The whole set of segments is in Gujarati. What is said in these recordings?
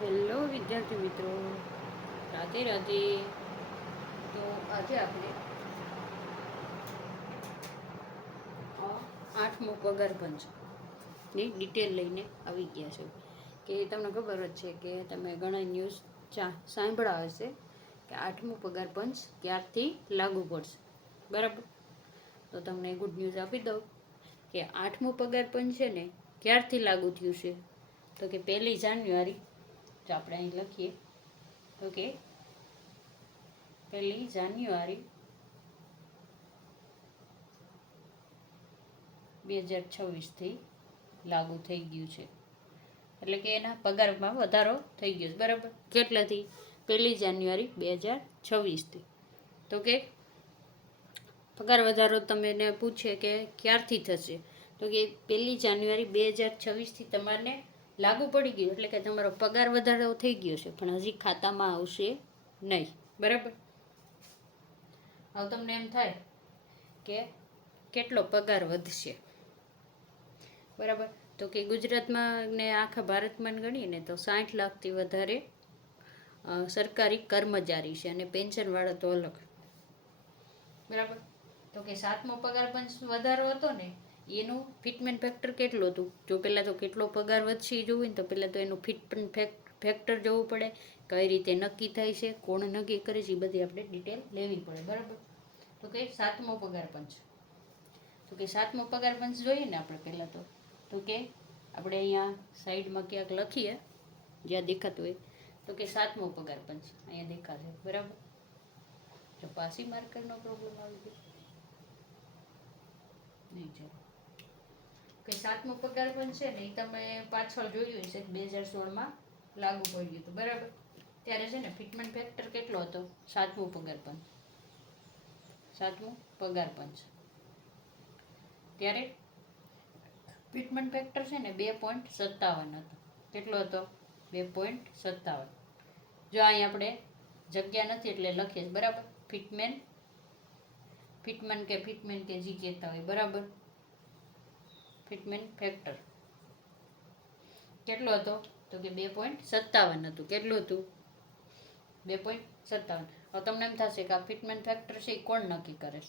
હેલો વિદ્યાર્થી મિત્રો, રાધે રાધે. તો આજે આપણે આઠમો પગાર પંચની ડિટેલ લઈને આવી ગયા છે. કે તમને ખબર જ છે કે તમે ઘણા ન્યૂઝ સાંભળ્યા હશે કે આઠમો પગાર પંચ ક્યારથી લાગુ પડશે. બરાબર, તો તમને ગુડ ન્યૂઝ આપી દઉં કે આઠમો પગાર પંચ છે ને ક્યારથી લાગુ થયું છે. તો કે 1 જાન્યુઆરી, તો આપણે અહીં લખીએ તો કે 1 જાન્યુઆરી 2026થી લાગુ થઈ ગયું છે. એટલે કે એના પગારમાં વધારો થઈ ગયો છે. બરાબર, કેટલાથી? 1 જાન્યુઆરી 2026થી. તો કે પગાર વધારો તમને પૂછે કે ક્યારથી થશે, તો કે 1 જાન્યુઆરી 2026થી તમારે લાગુ પડી ગયું, એટલે કે તમારો પગાર વધારો થઈ ગયો છે, પણ હજી ખાતામાં આવશે નહીં. બરાબર, હવે તમને એમ થાય કે કેટલો પગાર વધશે. બરાબર, તો કે ગુજરાતમાં ને આખા ભારતમાં ગણીએ ને તો 60 લાખથી વધારે સરકારી કર્મચારી છે, અને પેન્શનવાળા તો અલગ. બરાબર, તો કે 7મો પગાર પંચ વધારો હતો ને, એનું ફિટમેન્ટ ફેક્ટર કેટલું હતું? જો પહેલાં તો કેટલો પગાર વધશે એ જોવું ને, તો પહેલાં તો એનું ફિટમેન્ટ ફેક્ટર જોવું પડે. કઈ રીતે નક્કી થાય છે, કોણ નક્કી કરે છે, એ બધી આપણે ડિટેલ લેવી પડે. બરાબર, તો કે 7મો પગાર પંચ, તો કે 7મો પગાર પંચ જોઈએ ને આપણે પહેલાં તો કે આપણે અહીંયા સાઈડમાં ક્યાંક લખીએ જ્યાં દેખાતું હોય, તો કે 7મો પગાર પંચ અહીંયા દેખાશે. બરાબર, તો પાસી માર્કરનો પ્રોબ્લેમ આવી ગયો નહીં. ચાલો, કે 7મો પગાર પંચ છે ને એ તમે પાછળ જોયું હશે 2016માં લાગુ પડી ગયું હતું. બરાબર, ત્યારે છે ને ફિટમેન્ટ ફેક્ટર કેટલો હતો? 7મો પગાર પંચ, 7મો પગાર પંચ, ત્યારે ફિટમેન્ટ ફેક્ટર છે ને 2.57 હતો. કેટલો હતો? 2.57. જો અહીં આપણે જગ્યા નથી એટલે લખીએ. બરાબર, ફિટમેન્ટ કે જી કહેતા હોય. બરાબર, ફિટમેન્ટ ફેક્ટર કેટલો હતો? તો કે 2.57 હતું. કેટલું હતું? 2.57. હવે તમને એમ થશે કે આ ફિટમેન્ટ ફેક્ટર છે એ કોણ નક્કી કરે?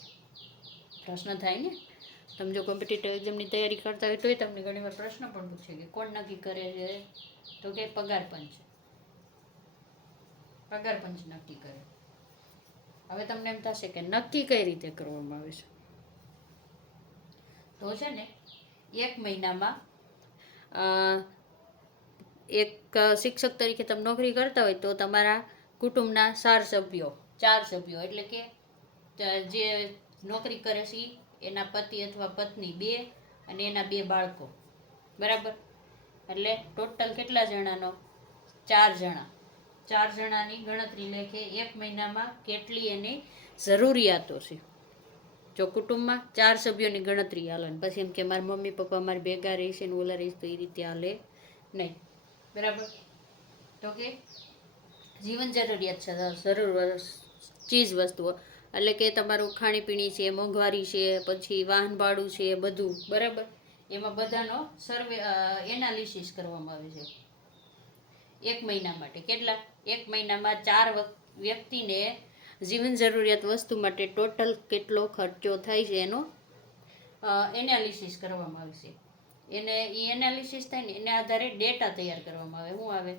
પ્રશ્ન થાય ને, તમે જો કોમ્પિટિટિવ એક્ઝામની તૈયારી કરતા હોય તોય તમને ઘણીવાર પ્રશ્ન પણ પૂછે કે કોણ નક્કી કરે છે? તો કે પગાર પંચ નક્કી કરે. હવે તમને એમ થશે કે નક્કી કઈ રીતે કરવામાં આવે છે? તો છે ને, એક મહિનામાં એક શિક્ષક તરીકે તમે નોકરી કરતા હોય તો તમારા કુટુંબના 4 સભ્યો, એટલે કે જે નોકરી કરે છે એના પતિ અથવા પત્ની 2 અને એના 2 બાળકો. બરાબર, એટલે ટોટલ કેટલા જણાનો? 4 જણા. 4 જણાની ગણતરી લેખે એક મહિનામાં કેટલી એની જરૂરિયાતો છે. જો કુટુંબમાં 4 સભ્યોની ગણતરી હાલે, પછી એમ કે મારા મમ્મી પપ્પા મારે ભેગા રહીશે ને ઓલા રહીશ, તો એ રીતે હાલે નહીં. બરાબર, તો કે જીવન જરૂરિયાત છે, ચીજ વસ્તુઓ, એટલે કે તમારું ખાણીપીણી છે, મોંઘવારી છે, પછી વાહન ભાડું છે, બધું. બરાબર, એમાં બધાનો સર્વે એનાલિસિસ કરવામાં આવે છે એક મહિના માટે. કેટલા? એક મહિનામાં 4 વ્યક્તિને જીવન જરૂરિયાત વસ્તુ માટે ટોટલ કેટલો ખર્ચો થાય છે એનો એનાલિસિસ કરવામાં આવશે. એને એનાલિસિસ થાય ને એના આધારે ડેટા તૈયાર કરવામાં આવે. શું આવે?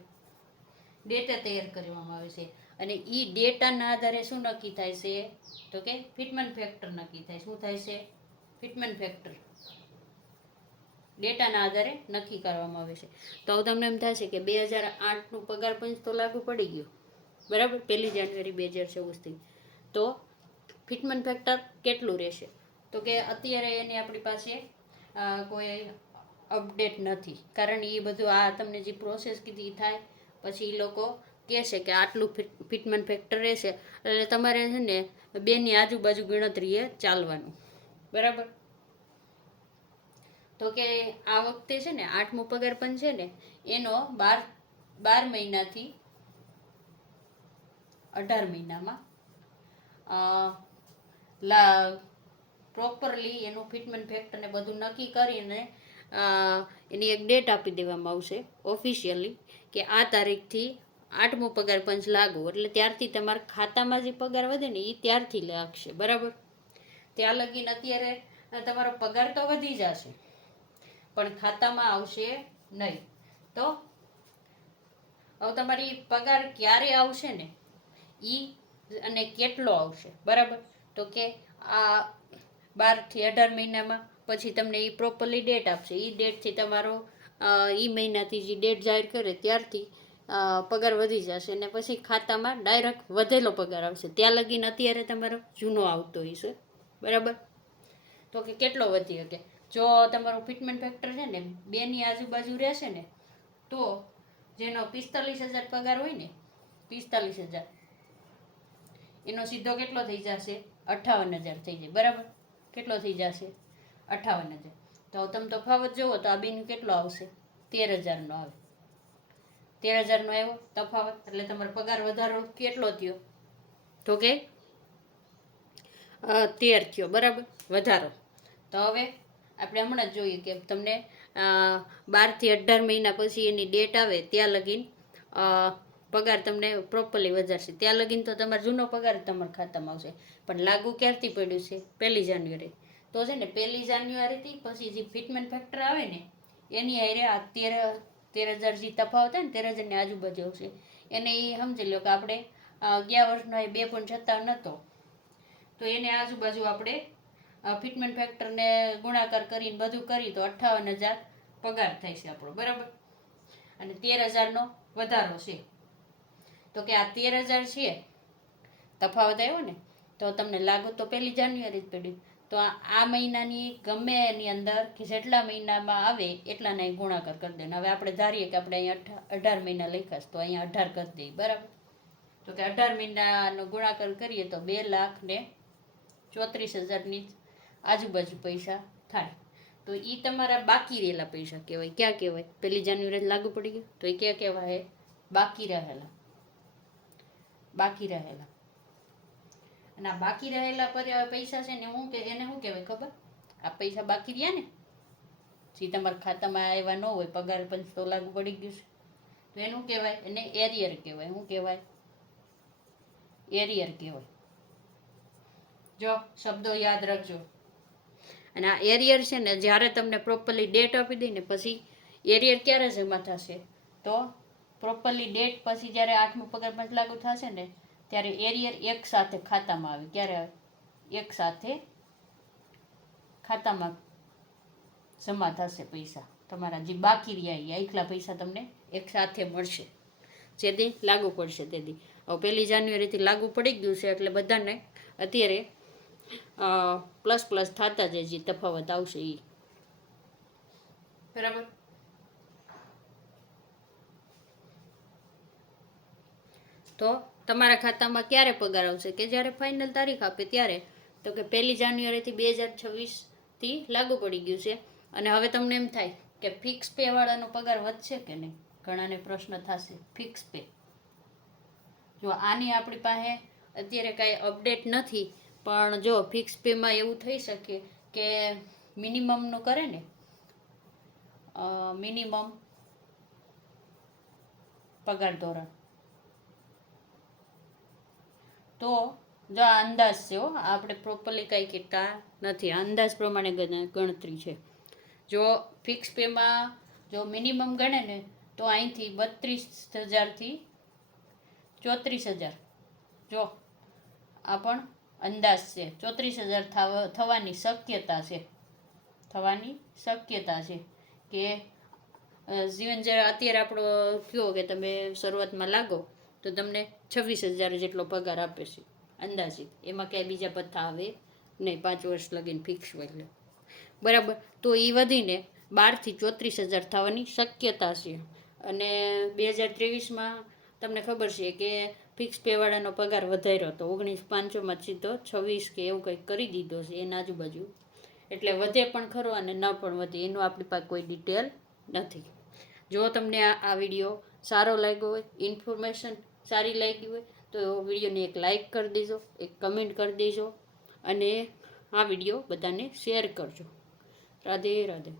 ડેટા તૈયાર કરવામાં આવે છે. અને એ ડેટાના આધારે શું નક્કી થાય છે? તો કે ફિટમેન્ટ ફેક્ટર નક્કી થાય. શું થાય છે? ફિટમેન્ટ ફેક્ટર ડેટાના આધારે નક્કી કરવામાં આવે છે. તો તમને એમ થશે કે 2008નું પગાર પંચ તો લાગુ પડી ગયું. બરાબર, 1 જાન્યુઆરી 2024થી. તો ફિટમેન્ટ ફેક્ટર કેટલું રહેશે? તો કે અત્યારે એની આપણી પાસે કોઈ અપડેટ નથી, કારણ એ બધું આ તમને જે પ્રોસેસ કીધી થાય પછી એ લોકો કહેશે કે આટલું ફિટમેન્ટ ફેક્ટર રહેશે, એટલે તમારે છે ને 2ની આજુબાજુ ગણતરીએ ચાલવાનું. બરાબર, તો કે આ વખતે છે ને 8મો પગાર પંચ છે ને એનો 12 મહિનાથી 18 મહિનામાં પ્રોપરલી એનું ફિટમેન્ટ ફેક્ટર ને બધું નક્કી કરીને એની એક ડેટ આપી દેવામાં આવશે ઓફિશિયલી કે આ તારીખથી 8મો પગાર પંચ લાગુ, એટલે ત્યારથી તમારા ખાતામાં જે પગાર વધે ને એ ત્યારથી લાગશે, બરાબર. ત્યાં લગીને અત્યારે તમારો પગાર તો વધી જશે પણ ખાતામાં આવશે નહીં. તો હવે તમારી પગાર ક્યારે આવશે ને ઈ અને કેટલો આવશે, બરાબર. તો કે આ 12 થી 18 મહિનામાં પછી તમને એ પ્રોપરલી ડેટ આપશે. એ ડેટથી તમારો એ મહિનાથી જે ડેટ જાહેર કરે ત્યારથી પગાર વધી જશે અને પછી ખાતામાં ડાયરેક્ટ વધેલો પગાર આવશે. ત્યાં લગીને અત્યારે તમારો જૂનો આવતો હશે, બરાબર. તો કે કેટલો વધી શકે, જો તમારું ફિટમેન્ટ ફેક્ટર છે ને 2ની આજુબાજુ રહેશે ને તો જેનો 45,000 પગાર હોય ને 45,000 એનો સીધો કેટલો થઈ જશે 58,000 થઈ જાય, બરાબર. કેટલો થઈ જશે 58,000. તો તમે તફાવત જુઓ તો આ બેનું કેટલો આવશે 13,000 આવે. 13,000 આવ્યો તફાવત, એટલે તમારો પગાર વધારો કેટલો થયો તો કે 13 થયો, બરાબર, વધારો. તો હવે આપણે હમણાં જ જોઈએ કે તમને 12 થી 18 મહિના પછી એની ડેટ આવે ત્યાં લગીન પગાર તમને પ્રોપરલી વધારશે. ત્યાં લગીન તો તમારો જૂનો પગાર તમારા ખાતામાં આવશે. પણ લાગુ ક્યારથી પડ્યું છે 1 જાન્યુઆરી. તો છે ને 1 જાન્યુઆરીથી પછી જે ફિટમેન્ટ ફેક્ટર આવે ને એની હારે આ 13,000 જે તફાવત થાય ને 13,000ની આજુબાજુ આવશે. એને એ સમજી લો કે આપણે ગયા વર્ષનો એ 2.57 હતો તો એને આજુબાજુ આપણે ફિટમેન્ટ ફેક્ટરને ગુણાકાર કરીને બધું કરી તો 58,000 પગાર થાય છે આપણો, બરાબર. અને 13,000નો વધારો છે. તો કે આ 13,000 છે તફાવત આવ્યો ને તો તમને લાગુ તો 1 જાન્યુઆરી જ પડ્યું. તો આ મહિનાની ગમે એની અંદર કે જેટલા મહિનામાં આવે એટલાને ગુણાકાર કરી દેવાનો. હવે આપણે ધારીએ કે આપણે અહીંયા 18 મહિના લખ્યા તો અહીંયા 18 કરી દઈએ, બરાબર. તો કે 18 મહિનાનો ગુણાકાર કરીએ તો 2,34,000ની આજુબાજુ પૈસા થાય. તો એ તમારા બાકી રહેલા પૈસા કહેવાય. ક્યાં કહેવાય 1 જાન્યુઆરી લાગુ પડી ગયું તો એ ક્યાં કહેવાય બાકી રહેલા. બાકી રહેલા અને આ બાકી રહેલા પૈસા છે ને એને શું કહેવાય ખબર? આ પૈસા બાકી રહ્યા ને જે તમારા ખાતામાં આવ્યા ન હોય, પગાર પંચ તો લાગુ પડી ગયું છે તો એનું કહેવાય, એને એરિયર કહેવાય. શું કહેવાય? એરિયર કહેવાય. જો શબ્દો યાદ રાખજો. અને આ એરિયર છે ને જ્યારે તમને પ્રોપરલી ડેટ આપી દઈ ને પછી એરિયર ક્યારે જમા થશે તો પ્રોપરલી ડેટ પછી જ્યારે 8મો પગાર પંચ લાગુ થશે ને ત્યારે એરિયર એક સાથે ખાતામાં આવે. ક્યારે આવે? એક સાથે ખાતામાં જમા થશે પૈસા તમારા જે બાકી રહ્યા એટલા પૈસા તમને એક સાથે મળશે જેથી લાગુ પડશે તેથી. હવે 1 જાન્યુઆરીથી લાગુ પડી ગયું છે એટલે બધાને અત્યારે પ્લસ થતા જાય જે તફાવત આવશે એ, બરાબર. તો તમારા ખાતામાં ક્યારે પગાર આવશે કે જ્યારે ફાઇનલ તારીખ આપે ત્યારે. તો કે 1 જાન્યુઆરીથી 2026થી લાગુ પડી ગયું છે. અને હવે તમને એમ થાય કે ફિક્સ પે વાળાનો પગાર વધશે કે નહીં? ઘણાને પ્રશ્ન થશે ફિક્સ પે. જો આની આપણી પાસે અત્યારે કાંઈ અપડેટ નથી પણ જો ફિક્સ પેમાં એવું થઈ શકે કે મિનિમમનું કરે ને મિનિમમ પગાર ધોરણ તો જો આ અંદાજ છે આપણે પ્રોપરલી કંઈ કહેતા નથી, અંદાજ પ્રમાણે ગણતરી છે. જો ફિક્સ પેમાં જો મિનિમમ ગણે ને તો અહીંથી 32,000થી 34,000 જો આ પણ અંદાજ છે. 34,000 થવાની શક્યતા છે. કે જીવન જ્યારે અત્યારે આપણો કહો કે તમે શરૂઆતમાં લાગો તો તમને 26,000 જેટલો પગાર આપે છે અંદાજિત. એમાં ક્યાંય બીજા પથ્થા આવે નહીં, 5 વર્ષ લગીને ફિક્સ હોય, બરાબર. તો એ વધીને 12,000થી 34,000 થવાની શક્યતા છે. અને 2023માં તમને ખબર છે કે ફિક્સ પેવાળાનો પગાર વધાર્યો હતો 19,500માંથી તો 26 કે એવું કંઈક કરી દીધો છે એના આજુબાજુ. એટલે વધે પણ ખરો અને ન પણ વધે એનું આપણી પાસે કોઈ ડિટેલ નથી. જો તમને આ વિડીયો સારો લાગ્યો હોય, ઇન્ફોર્મેશન સારી લાગી હોય તો વિડીયોને એક લાઈક કરી દેજો, એક કમેન્ટ કરી દેજો અને આ વિડીયો બધાને શેર કરજો. રાધે રાધે.